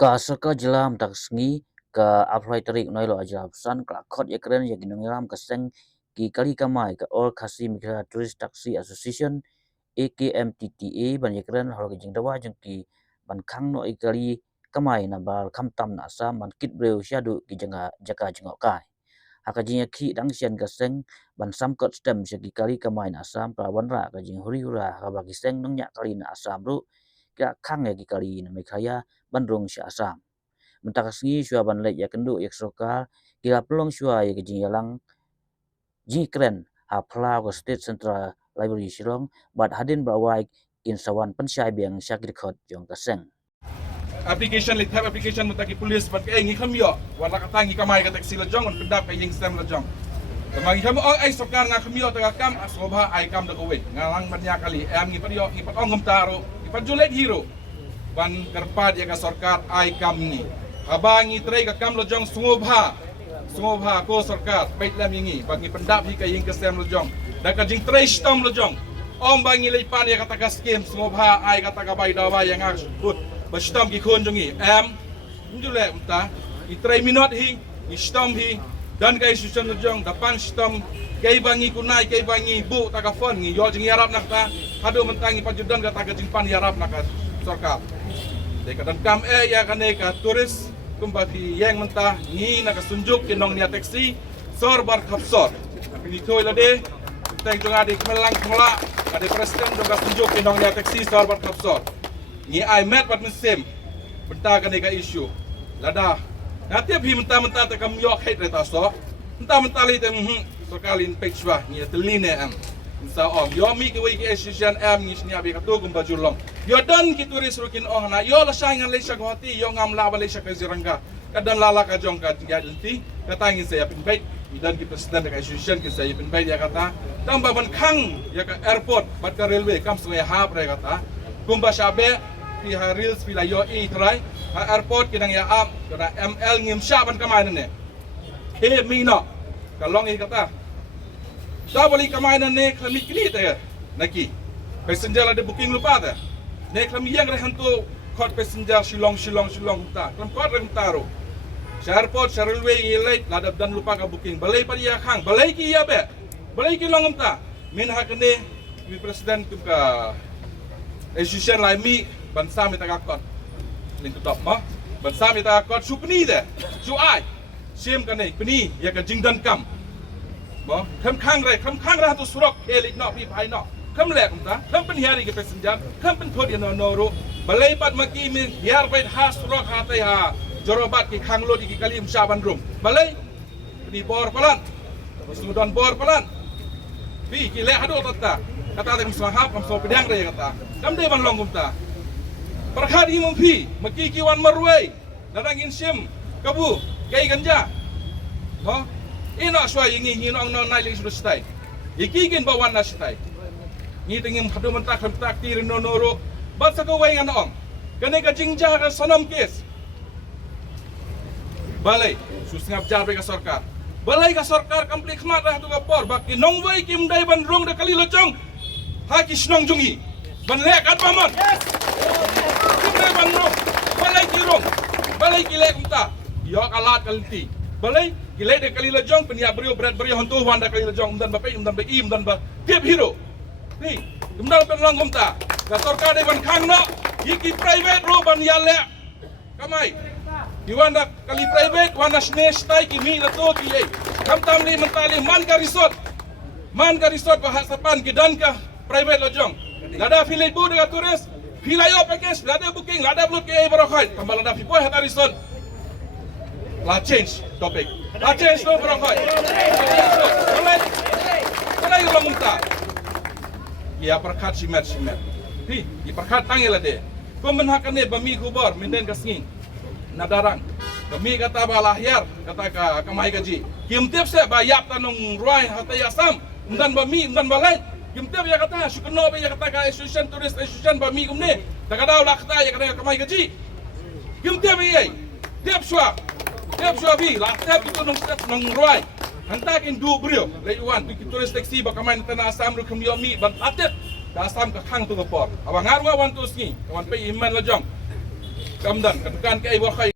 Ka saka jelam tak sengi ka aplai tarik nai lo ajab san ka khot ekren ya ginong ram ka seng ki kali kamai ka All Kasi Migration Tourist Taxi Association AKMTTA ban ekren hol ka jing dawa jeng ki ban khang no ikali kamai na bal kham tam na sa man kit breu syadu ki janga jaka jengok kai haka jing ki dang sian ka seng ban sam kot stem se ki kali kamai na asam prawan ra ka jing huri hura ka bagi seng nong nya kali na asam ru ka khang ya ki kali na mekhaya bandrung sya asam mentak sengi syua ban lek ya kendu yak sokal kila pelong syua ya kejing yalang ji kren ha phla ko state central library shillong bat hadin ba wai in sawan pensyai biang syakir khot jong kaseng application lit type application mutaki police bat ka ngi khamyo wala ka tangi kamay ka taxi la jong on pendap ka ying stem la jong kamang kamo ay sokar nga khamyo ta kam asobha ay kam da kowe ngalang manya kali am ngi padyo ngi pat ongam taro ngi pat julet hero ban karpad ya ka sarkar ay kam ni habangi tray ka kam la jong sungobha ko sarkar bait lam ngi bagi pendap hi ka ying ka stem la jong da ka jing tray stem la jong om bangi leipan ya ka taga skim sungobha ay ka taga bay dawa yang ak good bastam ki khon jongi am njule mta i 3 minute hi i stam hi dan kai susun jong dapan stam kai bangi kunai kai bangi bu taka phone ngi yo jing yarap nakta hado mentangi pajudan ka taka jing pan yarap nak sarkar de ka dan kam ya ka ne ka turis kumba fi yang menta ngi nak sunjuk ke nong nia taxi sor bar khapsor ni thoi la de teng jong ade kemelang kemla ade presiden jong ka sunjuk ke nong nia taxi sor bar khapsor ni ai met bat mesim benta ka nega issue lada nanti bhi menta ta kam yok het reta so menta li tem sokalin pechwa ni teline am sa om yo mi ki wi ki association am ni snia be ka to gum bajulong yo dan ki turis rukin ong na yo la sangan le sya hoti yo ngam la bale sya ka ziranga kadan lala ka jong ka tiga denti ka tangin saya pin baik dan ki presiden ka association ki saya pin baik ya kata tamba ban khang ya ka airport bat ka railway kam sungai ha pre kata kumba sabe pi harils pi la yo e trai ha airport kinang ya am kana ml ngim sha ban kamai ne he mi no ka long e kata da bali kamai ne kami kini te naki passenger ada booking lupa ta ne kami yang rehantu khot passenger Shillong ta kam khot rem taro airport railway ilai ladap dan lupa ka booking balai pa dia khang balai ki ya be balai ki long ta min ha kene wi president ka association lai mi ban sam ita kakot ling top ma ban sam ita kakot su pni de su ai sim kan nei pni ya ka jingdan kam bo kham khang ra tu surok elik no pi pai no kham lek ta kham pen hiari ke passenger kham pen thodi no ro balai pat maki mi hiar pai ha surok ha tai ha jorobat ki khang lo di ki kalim sha ban rum balai pni bor palan sudon bor palan pi ki le hado ta kata tem sahab kam so pedang re kata kam de ban long kumta perkhat imam phi maki ki wan marway dadang insim kabu kai ganja ho ina shwa yingi ni nong nong nai ling su stai iki gin bawan na stai ni tengim hadu mentak kham tak tir no ro bat sa ko wai ngan ong kane ka jingja ka sonam kes balai susngap jar be ka sarkar balai ka sarkar komplit khmat ra tu ka por baki nong wai kim dai ban rong da kali lojong ha ki snong jungi ban lek at pamon kim dai ban rong balai ki rong balai ki lek umta yo kalat kalti balai ki lek de kali lojong penia brio berat brio hantu wan da kali lojong dan bapai dan ba im dan ba tiap hero ni umdal pen long umta ka sarkar dai ban khang no iki private ro ban ya lek kamai di wanda kali private wanda snes tai ki mi la to ki ye kam tam li mentali man ka resort bahasapan ki dan ka private lojong lada filai bu dengan turis filai op package lada booking lada blok ke barokhai tambal lada fi poy hata resort la change topic la change no barokhai mulai lo munta ya perkhat simet hi di perkhat tangela de komen hakane bami khubor minden kasnging nadarang kami kata balahyar kata ka kamai gaji kim tiap se bayap tanung ruai hata yasam undan bami undan balai kim tiap ya kata syukno be ya kata ka association tourist association bami umne takadaw la kata ya kata kamai gaji kim tiap ye tiap shwa bi la tiap itu nung ruai hantakin du brio leiwan tu tourist taxi ba kamai tana asam ru kami yomi ban atet da asam ka khang tu ko por abang ngarwa wan tu sngi wan pe iman la jong Kamdan katakan ke ai wa khai